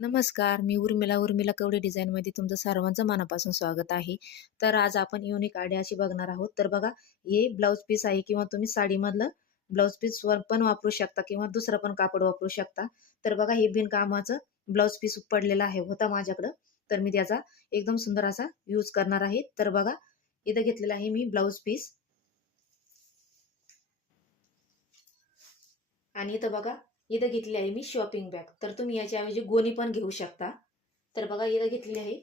नमस्कार, मी उर्मिला, उर्मिला कवडे डिझाईनमध्ये तुमचं सर्वांचं मनापासून स्वागत आहे. तर आज आपण युनिक आयडिया अशी बघणार आहोत. तर बघा, हे ब्लाऊज पीस आहे किंवा तुम्ही साडीमधलं ब्लाऊज पीस पण वापरू शकता किंवा दुसरं पण कापड वापरू शकता. तर बघा, हे बिनकामाचं ब्लाऊज पीस पडलेलं आहे, होता माझ्याकडं. तर मी त्याचा एकदम सुंदर असा यूज करणार आहे. तर बघा, इथं घेतलेलं आहे मी ब्लाऊज पीस. आणि इथं बघा, इथं घेतली आहे मी शॉपिंग बॅग. तर तुम्ही याच्याऐवजी गोणी पण घेऊ शकता. तर बघा, इथं घेतली आहे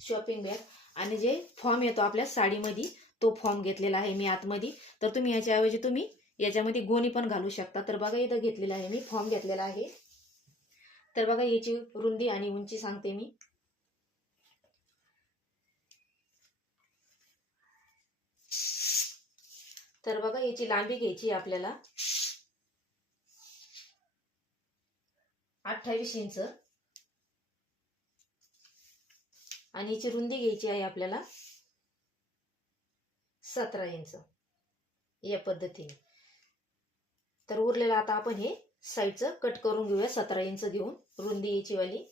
शॉपिंग बॅग आणि जे फॉर्म येतो आपल्या साडीमध्ये, तो फॉर्म घेतलेला आहे मी आतमध्ये. तर तुम्ही याच्याऐवजी तुम्ही याच्यामध्ये गोणी पण घालू शकता. तर बघा, इथं घेतलेला आहे मी फॉर्म घेतलेला आहे. तर बघा, याची रुंदी आणि उंची सांगते मी. तर बघा, याची लांबी घ्यायची आहे आपल्याला 28 इंच आणि याची रुंदी घ्यायची आहे आपल्याला 17 इंच या पद्धतीने. तर उरलेलं आता आपण हे साईडचं कट करून घेऊया 17 इंच घेऊन रुंदी याची वाली.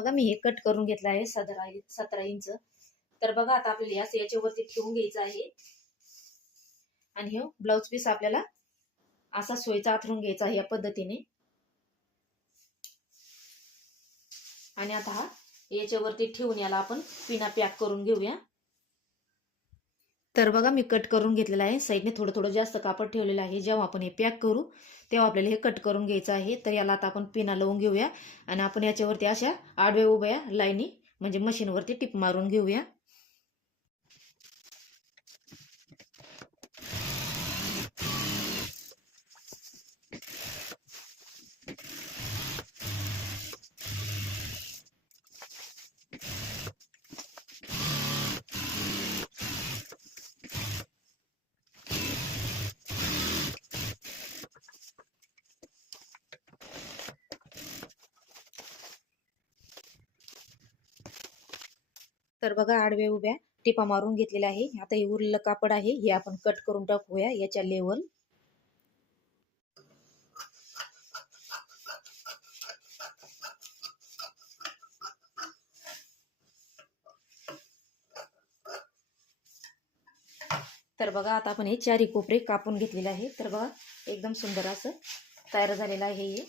बघा, मी हे कट करून घेतलं आहे 17 17 इंच. तर बघा, आता आपल्याला असं याच्यावरती ठेवून घ्यायचं आहे. आणि हे ब्लाऊज पीस आपल्याला असा सोयीचा आथरून घ्यायचा आहे या पद्धतीने. आणि आता हा याच्यावरती ठेवून याला आपण पिना पॅक करून घेऊया. तर बघा, मी कट करून घेतलेलं आहे. साईडने थोडं थोडं जास्त कापड ठेवलेलं आहे. जेव्हा आपण हे पॅक करू, तेव्हा आपल्याला हे कट करून घ्यायचं आहे. तर याला आता आपण पिना लावून घेऊया आणि आपण याच्यावरती अशा आडव्या उभ्या लाईनी म्हणजे मशीनवरती टिप मारून घेऊया. तर बघा, आडव्या उभ्या टिपा मारून घेतलेल्या आहे. आता हे उरलेलं कापड आहे, हे आपण कट करून टाकूया याच्या लेवल. तर बघा, आता आपण हे चारी कोपरे कापून घेतलेले आहे. तर बघा, एकदम सुंदर असं तयार झालेलं आहे हे.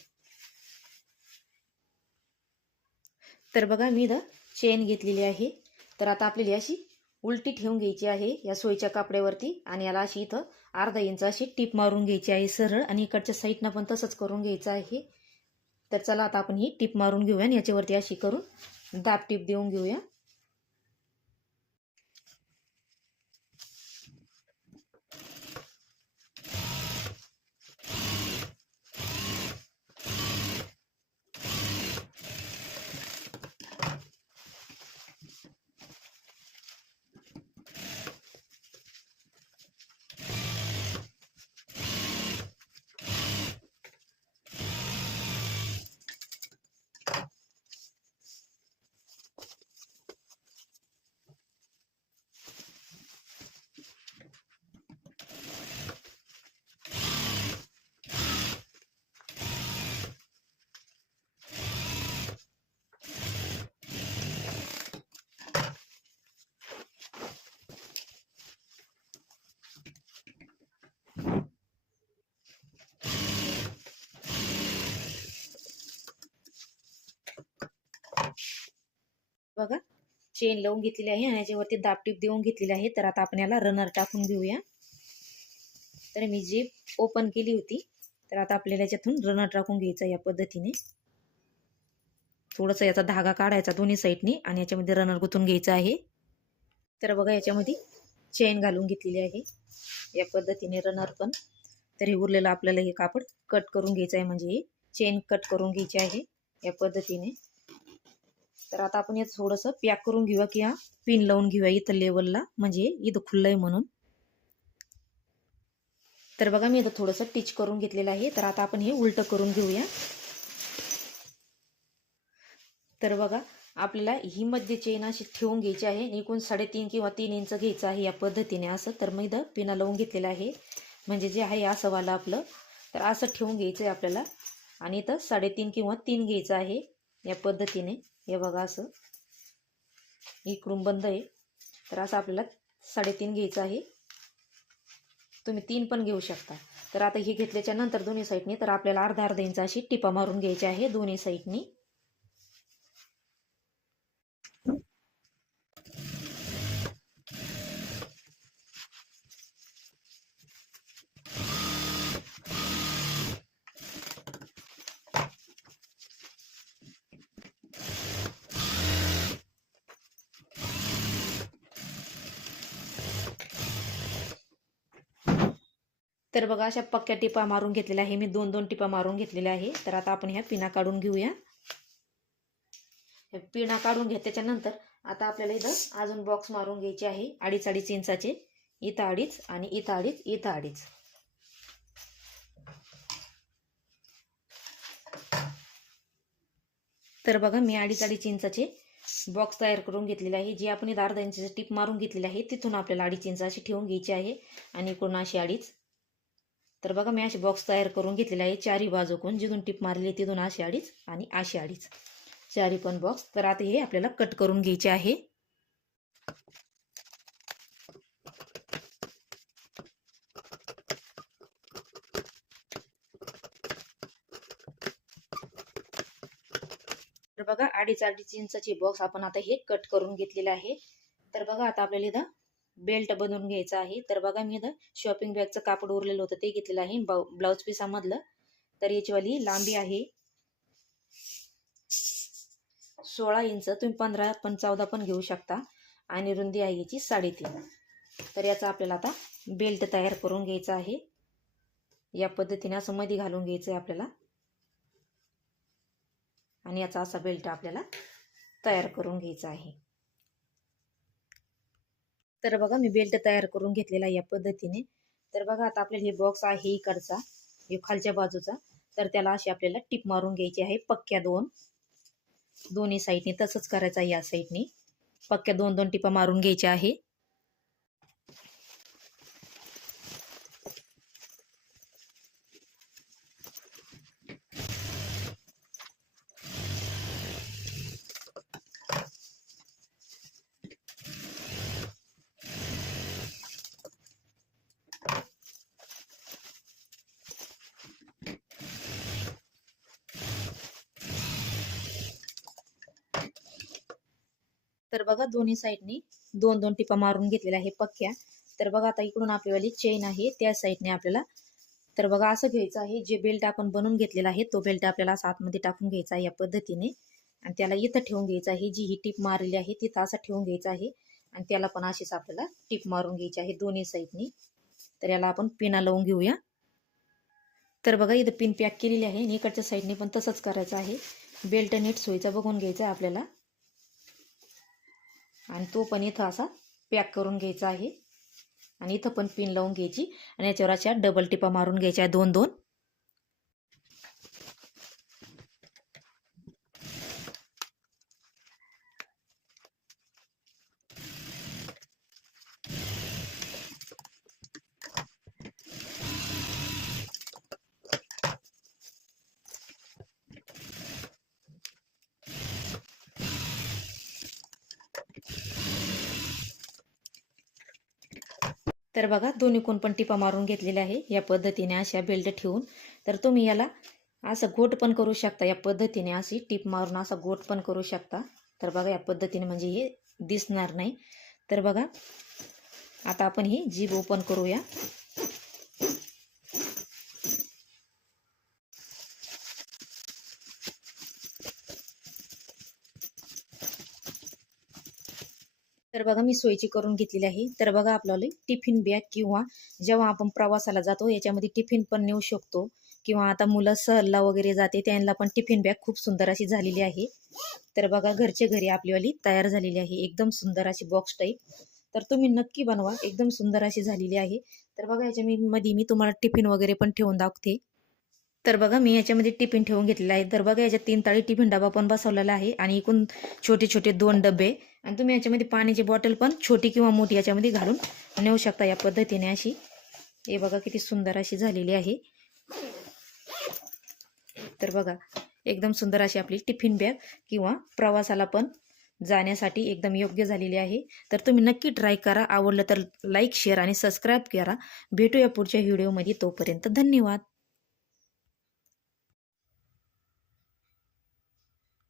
तर बघा, मी द चेन घेतलेली आहे. तर आता आपल्याला अशी उलटी ठेवून घ्यायची आहे या सोयीच्या कापड्यावरती आणि याला अशी इथं अर्धा इंच अशी टीप मारून घ्यायची आहे सरळ आणि इकडच्या साईडनं पण तसंच करून घ्यायचं आहे. तर चला आता आपण ही टीप मारून घेऊया आणि याच्यावरती अशी करून दाब टीप देऊन घेऊया. बघा, चेन लावून घेतलेली आहे आणि याच्यावरती दापटीप देऊन घेतलेली आहे. तर आता आपण याला रनर टाकून घेऊया. तर मी जी ओपन केली होती. तर आता आपल्याला याच्यातून रनर टाकून घ्यायचा या पद्धतीने. थोडंसं याचा धागा काढायचा दोन्ही साईडने आणि याच्यामध्ये रनर गुंतून घ्यायचा आहे. तर बघा, याच्यामध्ये चेन घालून घेतलेली आहे या पद्धतीने रनर पण. तर हे उरलेलं आपल्याला हे कापड कट करून घ्यायचं आहे म्हणजे हे चेन कट करून घ्यायची आहे या पद्धतीने. तर आता आपण याचं थोडंसं पॅक करून घेऊया किंवा पिन लावून घेऊया इथं लेवलला म्हणजे इथं खुल्लं आहे म्हणून. तर बघा, मी इथं थोडंसं टिच करून घेतलेलं आहे. तर आता आपण हे उलटं करून घेऊया. तर बघा, आपल्याला ही मध्य चेन अशी ठेवून घ्यायची आहे. एकूण साडेतीन किंवा तीन इंच घ्यायचं आहे या पद्धतीने असं. तर मग इथं पिना लावून घेतलेलं आहे. म्हणजे जे आहे असं वाला आपलं. तर असं ठेवून घ्यायचं आहे आपल्याला. आणि इथं साडेतीन किंवा तीन घ्यायचं आहे या पद्धतीने. हे बघा असं. इकडून बंद आहे. तर असं आपल्याला साडेतीन घ्यायचं आहे. तुम्ही तीन पण घेऊ शकता. तर आता हे घेतल्याच्या नंतर दोन्ही साईडनी तर आपल्याला अर्धा अर्धा इंच अशी टिपा मारून घ्यायची आहे दोन्ही साईडनी. तर बघा अशा पक्क्या टिपा मारून घेतलेल्या आहे. मी दोन दोन टिपा मारून घेतलेल्या आहे. तर आता आपण ह्या पिना काढून घेऊया. पिना काढून घ्या त्याच्यानंतर आता आपल्याला इथं अजून बॉक्स मारून घ्यायचे आहे. अडीच अडीच इंचाचे. इथं अडीच आणि इथं अडीच इथं अडीच. तर बघा मी अडीच अडीच इंचाचे बॉक्स तयार करून घेतलेले आहे. जी आपण इथं अर्धा इंचाचे टीप मारून घेतलेली आहे तिथून आपल्याला अडीच इंच अशी ठेवून घ्यायची आहे. आणि इकडून अशी अडीच तर बघा मी असे बॉक्स तयार करून घेतलेले आहे. चारी बाजूकून जिथून टिप मारली तिथून अशी अडीच आणि अशी अडीच. चारी पण बॉक्स तर आता हे आपल्याला कट करून घ्यायचे आहे. तर बघा अडीच अडीच इंचाचे बॉक्स आपण आता हे कट करून घेतलेले आहे. तर बघा आता आपल्याला इथं बेल्ट बनवून घ्यायचा आहे. तर बघा मी इथं शॉपिंग बॅगचं कापड उरलेलं होतं ते घेतलेलं आहे. ब्लाऊज पिसामधलं तर याचीवाली लांबी आहे सोळा इंच. तुम्ही पंधरा पण चौदा पण घेऊ शकता. आणि रुंदी आहे याची साडेतीन. तर याचा आपल्याला आता बेल्ट तयार करून घ्यायचा आहे. या पद्धतीने असं मधी घालून घ्यायचं आहे आपल्याला. आणि याचा असा बेल्ट आपल्याला तयार करून घ्यायचा आहे. तर बघा मी बेल्ट तयार करून घेतलेला या पद्धतीने. तर बघा आता आपल्याला हे बॉक्स आहे इकडचा हे खालच्या बाजूचा. तर त्याला अशी आपल्याला टिप मारून घ्यायची आहे पक्क्या दोन. दोन्ही साईडने तसंच करायचं आहे या साईडने पक्क्या दोन दोन टिपा मारून घ्यायच्या आहे. तर बघा दोन्ही साईडनी दोन दोन टिपा मारून घेतलेल्या आहे पक्क्या. तर बघा आता इकडून आपल्यावाली चेन आहे त्या साईडने आपल्याला तर बघा असं घ्यायचं आहे जे बेल्ट आपण बनवून घेतलेला आहे तो बेल्ट आपल्याला असं आतमध्ये टाकून घ्यायचा आहे या पद्धतीने. आणि त्याला इथं ठेवून घ्यायचं आहे जी ही टीप मारलेली आहे तिथं असं ठेवून घ्यायचं आहे. आणि त्याला पण अशीच आपल्याला टीप मारून घ्यायची आहे दोन्ही साईडनी तर याला आपण पिना लावून घेऊया. तर बघा इथं पिन पॅक केलेली आहे आणि इकडच्या साईडने पण तसंच करायचं आहे. बेल्ट नीट सोयीचा बघून घ्यायचा आहे आपल्याला. आणि तो पण इथं असा पॅक करून घ्यायचा आहे. आणि इथं पण पिन लावून घ्यायची. आणि याच्यावर अशा डबल टिपा मारून घ्यायच्या. दोन दोन तर बघा दोन्ही कोण पण टिपा मारून घेतलेल्या आहे. या पद्धतीने अशा बेल्ट ठेवून तर तुम्ही याला असं गोट पण करू शकता. या पद्धतीने अशी टिप मारून असा गोट पण करू शकता. तर बघा या पद्धतीने म्हणजे हे दिसणार नाही. तर बघा आता आपण ही जीभ ओपन करूया. तर बघा मी सोयीची करून घेतलेली आहे. तर बघा आपल्याला टिफिन बॅग किंवा जेव्हा आपण प्रवासाला जातो याच्यामध्ये टिफिन पण नेऊ शकतो. किंवा आता मुलं सहलला वगैरे जाते त्यांना पण टिफिन बॅग खूप सुंदर अशी झालेली आहे. तर बघा घरचे घरी आपलीवाली तयार झालेली आहे. एकदम सुंदर अशी बॉक्स टाईप तर तुम्ही नक्की बनवा. एकदम सुंदर अशी झालेली आहे. तर बघा याच्या मी मध्ये मी तुम्हाला टिफिन वगैरे पण ठेवून दाखवते. तर बघा मी याच्यामध्ये टिफिन ठेवून घेतलेला आहे. तर बघा याच्यात तीन ताळी टिफिन डबा पण बसवलेला आहे आणि एकूण छोटे छोटे दोन डबे. आणि तुम्ही याच्यामध्ये पाण्याची बॉटल पण छोटी किंवा मोठी याच्यामध्ये घालून नेऊ शकता या पद्धतीने अशी. हे बघा किती सुंदर अशी झालेली आहे. तर बघा एकदम सुंदर अशी आपली टिफिन बॅग किंवा प्रवासाला पण जाण्यासाठी एकदम योग्य झालेली आहे. तर तुम्ही नक्की ट्राय करा. आवडलं तर लाईक शेअर आणि सबस्क्राईब करा. भेटूया पुढच्या व्हिडिओमध्ये. तोपर्यंत धन्यवाद.